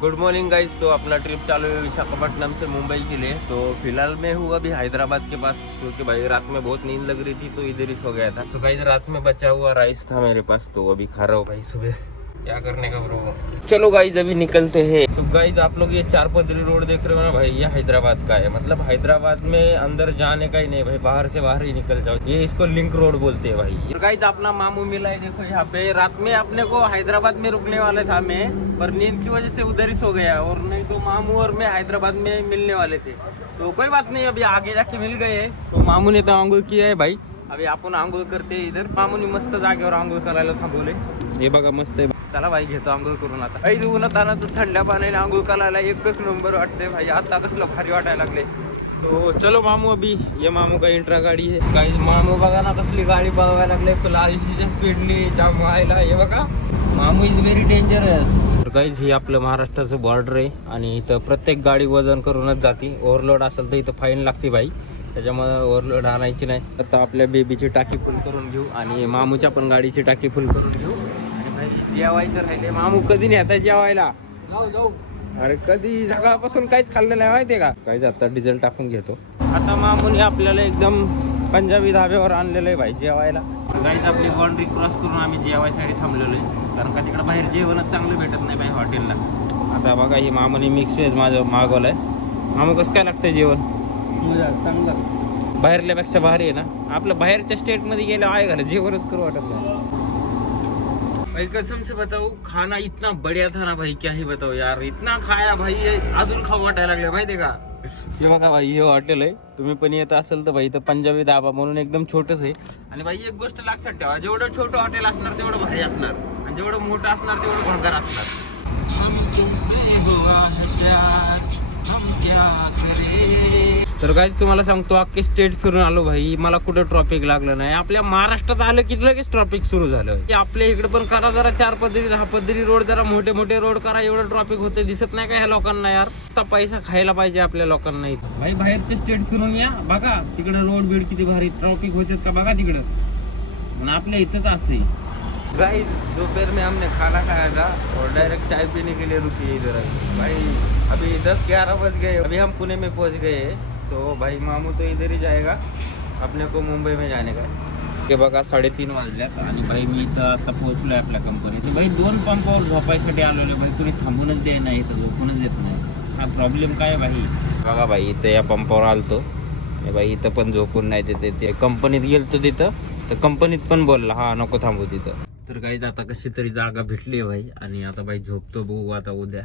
Good morning guys. तो अपना trip चालू है विशाखापट्टनम से मुंबई के लिए। तो फिलहाल मैं हूँ अभी हैदराबाद के पास, क्योंकि भाई रात में बहुत नींद लग रही थी तो इधर ही सो गया था। तो गाइस रात में बचा हुआ राइस था मेरे पास, तो अभी खा रहा हूँ भाई। सुबह क्या करने का ब्रो। चलो गाइस अभी निकलते हैं। तो गाइस आप लोग ये 4 पदरी रोड देख रहे हो ना भाई, ये हैदराबाद का है। मतलब हैदराबाद में अंदर जाने का ही नहीं भाई, बाहर से बाहर ही निकल जाओ। ये इसको लिंक रोड बोलते हैं भाई। तो गाइस अपना मामू मिला है, देखो यहाँ पे। रात में अपने को हैदराबाद में रुकने वाले था मैं, पर नींद की वजह से उधर ही सो गया। और नहीं तो मामू और मैं हैदराबाद में मिलने वाले थे। तो कोई बात नहीं, अभी आगे जाके मिल गए। तो मामू ने तो आंघोळ किया है भाई, अभी आपण आंघोळ करते इधर। मामूने मस्त जागेवर आंघोळ करायला थांबवले, हे बघा मस्त आहे। चला भाई घेतो आंघोळ करून आता। काही उन्हात तानाचं थंड पाण्याने आंघोळ करायला एकच नंबर वाटते भाई। आता कसलं भारी वाटायला लागले। तो चलो मामू, अभी ये मामू का इंट्रा गाडी आहे। काही मामू बघा ना कसली गाडी बघायला लागले, फुलाशीच्या स्पीडनी जाम व्हायला। हे बघा मामू इज व्हेरी डेंजरस। तर काहीच ही आपलं महाराष्ट्राचं बॉर्डर आहे आणि इथं प्रत्येक गाडी वजन करूनच जाते। ओव्हरलोड असेल तर इथं फाईन लागते भाई, त्याच्यामुळे ओव्हरलोड आणायची नाही। आता आपल्या बेबीची टाकी फुल करून घेऊ आणि मामूच्या पण गाडीची टाकी फुल करून घेऊ। आणि भाई जेवायचं राहिले, मामू कधी नेता जेवायला? जाऊ अरे कधी, सकाळपासून काहीच खाल्लं नाही माहितीये का? काहीच आता डिझेल टाकून घेतो। आता मामूने आपल्याला एकदम पंजाबी धाब्यावर आणलेलं आहे भाई जेवायला। काहीच आपली बाउंड्री क्रॉस करून आम्ही जेवायसाठी थांबलेलो आहे, कारण का तिकडे बाहेर जेवणच चांगलं भेटत नाही भाई हॉटेलला। आता बघा ही मामूने मिक्स व्हेज माझं मागवलंय। मामू कसं काय लागतंय जेवण? चांगलं, बाहेरल्यापेक्षा भारी आहे ना। आपलं बाहेरच्या स्टेटमध्ये गेलं आहे घाला जेवणच करू वाटत नाही भाई। कसम से बताओ, खाना इतना बढ़िया था ना भाई, क्या ही बताओ यार। इतना खाया भाई, अजून खाऊ वाटायला लागले माहिती का। हे बघा भाई, हे हॉटेल आहे। तुम्ही पण येत असेल तर भाई, इथं पंजाबी धाबा म्हणून एकदम छोटंच आहे। आणि भाई एक गोष्ट लक्षात ठेवा, जेवढं छोटं हॉटेल असणार तेवढं भारी असणार, आणि जेवढं मोठं असणार तेवढं भंगार असणार। तर काय तुम्हाला सांगतो, अख्खे स्टेट फिरून आलो भाई, मला कुठं ट्रॉफिक लागलं नाही। आपल्या महाराष्ट्रात आलं की लगेच ट्रॉफिक सुरू झालं। आपल्या इकडे पण करा जरा 4 पदरी 10 पदरी रोड, जरा मोठे मोठे रोड करा, एवढं ट्रॉफिक होते दिसत नाही का ह्या लोकांना यार? आता पैसा खायला पाहिजे आपल्या लोकांना इथं भाई। बाहेरचे स्टेट फिरून या, बघा तिकडे रोड बीड किती भारी ट्रॉफिक होते का बघा तिकडं, आणि आपल्या इथंच असं आहे। गाइस दोपहर में हमने खाना खाया था और डायरेक्ट चाय पीने के लिए रुकी इधर भाई। अभी 10-11 बज गए, अभी हम पुणे में पहुंच गए। तो भाई मामू तो इधर ही जाएगा, अपने को मुंबई में जाने का है। हे बघा 3:30 वाजल्यात आणि भाई मी इथं आता पोहोचलोय आपल्या कंपनीत। भाई 2 पंपावर झोपायसाठी आलेलो भाई, कुणी थांबूनच द्याय नाही, इथं झोपूनच देत नाही। हा प्रॉब्लेम काय भाई? बघा भाई इथं या पंपावर आलतो भाई, इथं पण झोपून नाही देते। ते कंपनीत गेलतो तिथं, तर कंपनीत पण बोलला हा नको थांबू तिथं। तर काहीच आता कशी तरी जागा भेटली भाई, आणि आता भाई झोपतो, बघू आता उद्या।